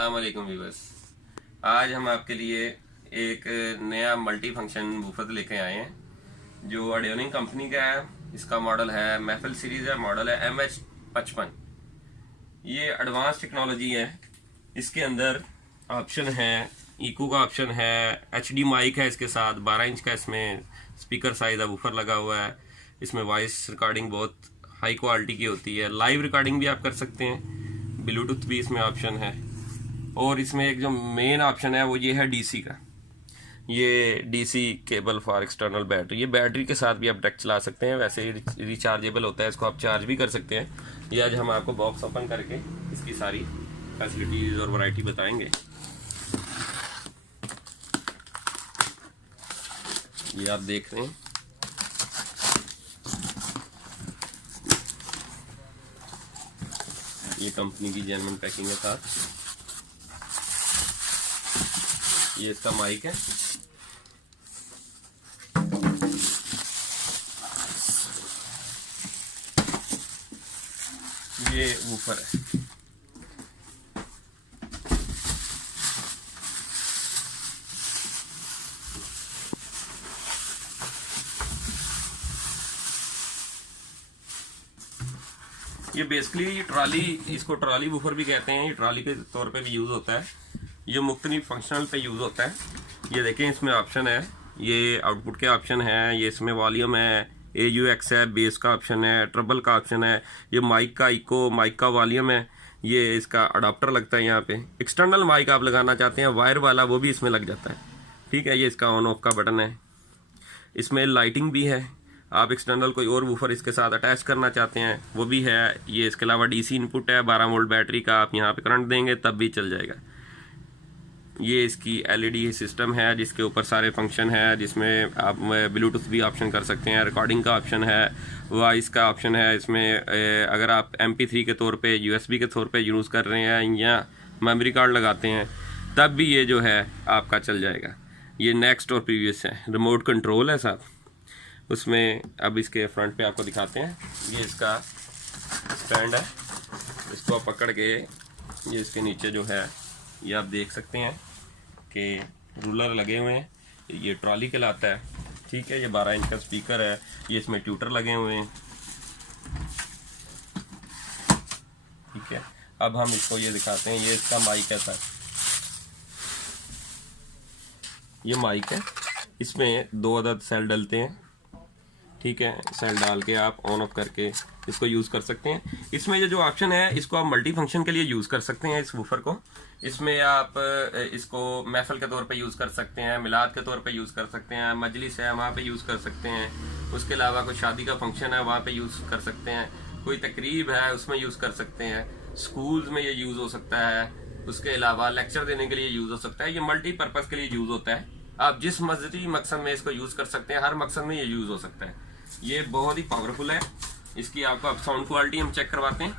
अस्सलाम वालेकुम व्यूअर्स। आज हम आपके लिए एक नया मल्टी फंक्शन वूफर लेके आए हैं जो ऑडियोनिक कंपनी का है। इसका मॉडल है महफिल सीरीज है, मॉडल है MH55। ये एडवांस टेक्नोलॉजी है। इसके अंदर ऑप्शन है, इको का ऑप्शन है, HD माइक है, इसके साथ 12 इंच का इसमें स्पीकर साइज वूफर लगा हुआ है। इसमें वॉइस रिकॉर्डिंग बहुत हाई क्वालिटी की होती है। लाइव रिकॉर्डिंग भी आप कर सकते हैं। ब्लूटूथ भी इसमें ऑप्शन है। और इसमें एक जो मेन ऑप्शन है वो ये है DC का। ये DC cable for external battery. ये बैटरी के साथ भी आप डायरेक्ट चला सकते हैं, वैसे ही रिचार्जेबल होता है, इसको आप चार्ज भी कर सकते हैं। ये आज हम आपको बॉक्स ओपन करके इसकी सारी फैसिलिटीज और वैरायटी बताएंगे। ये आप देख रहे हैं, ये कंपनी की जेन्युइन पैकिंग के साथ। ये इसका माइक है। ये वूफर है। ये बेसिकली ये ट्रॉली, इसको ट्रॉली वूफर भी कहते हैं। ये ट्रॉली के तौर पे भी यूज होता है। ये मुख्तलिफ फंक्शनल पे यूज होता है। ये देखें, इसमें ऑप्शन है, ये आउटपुट के ऑप्शन है, ये इसमें वॉल्यूम है, AUX है, बेस का ऑप्शन है, ट्रबल का ऑप्शन है, ये माइक का इको, माइक का वॉल्यूम है, ये इसका अडाप्टर लगता है। यहाँ पे एक्सटर्नल माइक आप लगाना चाहते हैं वायर वाला, वो भी इसमें लग जाता है। ठीक है, ये इसका ऑन ऑफ का बटन है। इसमें लाइटिंग भी है। आप एक्सटर्नल कोई और वूफर इसके साथ अटैच करना चाहते हैं वो भी है। ये इसके अलावा DC इनपुट है, 12 वोल्ट बैटरी का। आप यहाँ पे करंट देंगे तब भी चल जाएगा। ये इसकी LED सिस्टम है जिसके ऊपर सारे फंक्शन है, जिसमें आप ब्लूटूथ भी ऑप्शन कर सकते हैं, रिकॉर्डिंग का ऑप्शन है, वॉइस का ऑप्शन है। इसमें अगर आप MP3 के तौर पे, USB के तौर पे यूज़ कर रहे हैं या मेमोरी कार्ड लगाते हैं तब भी ये जो है आपका चल जाएगा। ये नेक्स्ट और प्रीवियस है। रिमोट कंट्रोल है साथ उसमें। अब इसके फ्रंट पे आपको दिखाते हैं। ये इसका स्टैंड है, इसको आप पकड़ के ये इसके नीचे जो है ये आप देख सकते हैं कि रूलर लगे हुए हैं। ये ट्रॉली कहलाता है। ठीक है, ये 12 इंच का स्पीकर है। ये इसमें ट्यूटर लगे हुए हैं। ठीक है, अब हम इसको ये दिखाते हैं। ये इसका माइक है सर, ये माइक है। इसमें 2 अदद सेल डलते हैं। ठीक है, सेल डाल के आप ऑन ऑफ करके इसको यूज़ कर सकते हैं। इसमें ये जो ऑप्शन है इसको आप मल्टी फंक्शन के लिए यूज़ कर सकते हैं इस वूफर को। इसमें आप इसको महफिल के तौर पे यूज़ कर सकते हैं, मिलाद के तौर पे यूज़ कर सकते हैं, मजलिस है वहाँ पे यूज़ कर सकते हैं। उसके अलावा कोई शादी का फंक्शन है वहाँ पे यूज़ कर सकते हैं। कोई तकरीब है उसमें यूज़ कर सकते हैं। स्कूल्स में ये यूज़ हो सकता है। उसके अलावा लेक्चर देने के लिए यूज़ हो सकता है। ये मल्टी पर्पज़ के लिए यूज़ होता है। आप जिस मजहबी मकसद में इसको यूज़ कर सकते हैं, हर मकसद में ये यूज़ हो सकता है। ये बहुत ही पावरफुल है। इसकी आपको अब साउंड क्वालिटी हम चेक करवाते हैं।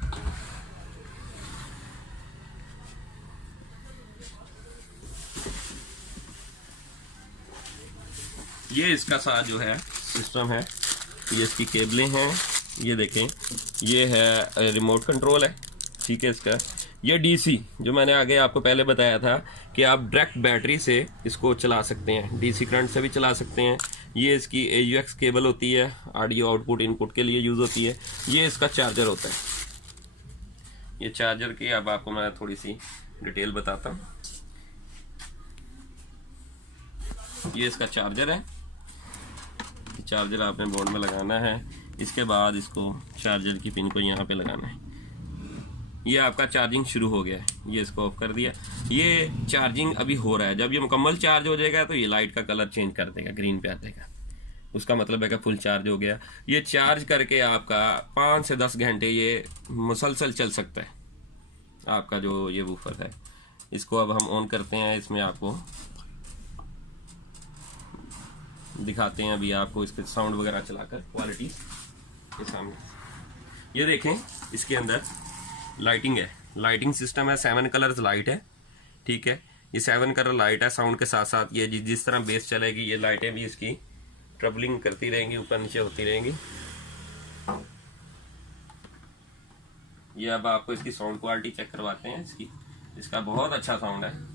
ये इसका साथ जो है सिस्टम है, ये इसकी केबलें हैं। ये देखें, ये है रिमोट कंट्रोल है। ठीक है, इसका ये DC जो मैंने आगे आपको पहले बताया था कि आप डायरेक्ट बैटरी से इसको चला सकते हैं, DC करंट से भी चला सकते हैं। ये इसकी AUX केबल होती है, ऑडियो आउटपुट इनपुट के लिए यूज़ होती है। ये इसका चार्जर होता है। ये चार्जर की अब आपको मैं थोड़ी सी डिटेल बताता हूँ। ये इसका चार्जर है। चार्जर आपने बोर्ड में लगाना है। इसके बाद इसको चार्जर की पिन को यहाँ पे लगाना है। ये आपका चार्जिंग शुरू हो गया है। ये इसको ऑफ कर दिया। ये चार्जिंग अभी हो रहा है। जब ये मुकम्मल चार्ज हो जाएगा तो ये लाइट का कलर चेंज कर देगा, ग्रीन पे आ जाएगा। उसका मतलब है कि फुल चार्ज हो गया। ये चार्ज करके आपका 5 से 10 घंटे ये मुसलसल चल सकता है आपका जो ये वूफर है। इसको अब हम ऑन करते हैं। इसमें आपको दिखाते हैं अभी आपको इसके साउंड वगैरह चलाकर क्वालिटी के सामने। ये देखें, इसके अंदर लाइटिंग है, लाइटिंग सिस्टम है। 7 कलर्स लाइट है। ठीक है, ये 7 कलर लाइट है। साउंड के साथ साथ ये जिस तरह बेस चलेगी ये लाइटें भी इसकी ट्रबलिंग करती रहेंगी, ऊपर नीचे होती रहेंगी। ये अब आपको इसकी साउंड क्वालिटी चेक करवाते हैं इसकी। इसका बहुत अच्छा साउंड है।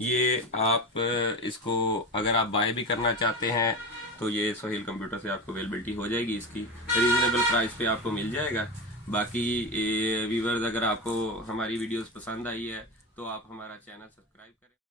ये आप इसको अगर आप बाय भी करना चाहते हैं तो ये सोहेल कंप्यूटर से आपको अवेलेबिलिटी हो जाएगी, इसकी रीजनेबल प्राइस पे आपको मिल जाएगा। बाकी व्यूअर्स, अगर आपको हमारी वीडियोस पसंद आई है तो आप हमारा चैनल सब्सक्राइब करें।